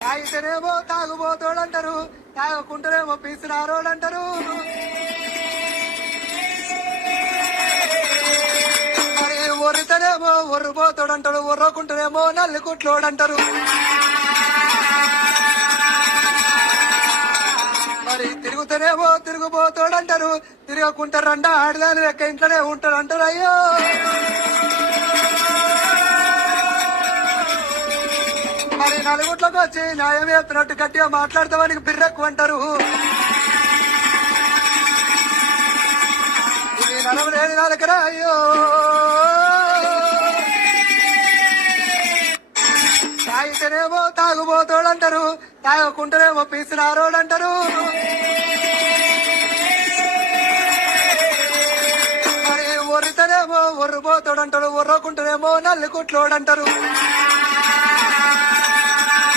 తాగితేనేమో తాగుబోతోడు అంటారు, తాగకుంటేనేమో పీసినారోడు అంటారు. మరి ఒర్రితేనేమో ఒర్రిపోతాడు అంటాడు, ఒర్రకుంటేనేమో నల్లి కుట్లోడు అంటారు. మరి తిరుగుతేనేమో తిరుగుబోతాడు అంటారు, తిరగకుంటారంట ఆడదాని లెక్క ఇంట్లోనే ఉంటాడు అంటారు. అయ్యో మరి నలుగుట్లోకి వచ్చి న్యాయం చెప్పినట్టు గట్టిగా మాట్లాడతామని బిర్రెక్కు అంటారు. ఇది నడవలేని నాలుకరా అయ్యో. తాగితేనేమో తాగుబోతోడు అంటారు, తాగకుంటేనేమో పీసినారోడు అంటారు. మరి ఒర్రితేనేమో ఒర్రిపోతాడు అంటాడు, ఒర్రకుంటేనేమో నల్లి కుట్లోడు అంటారు.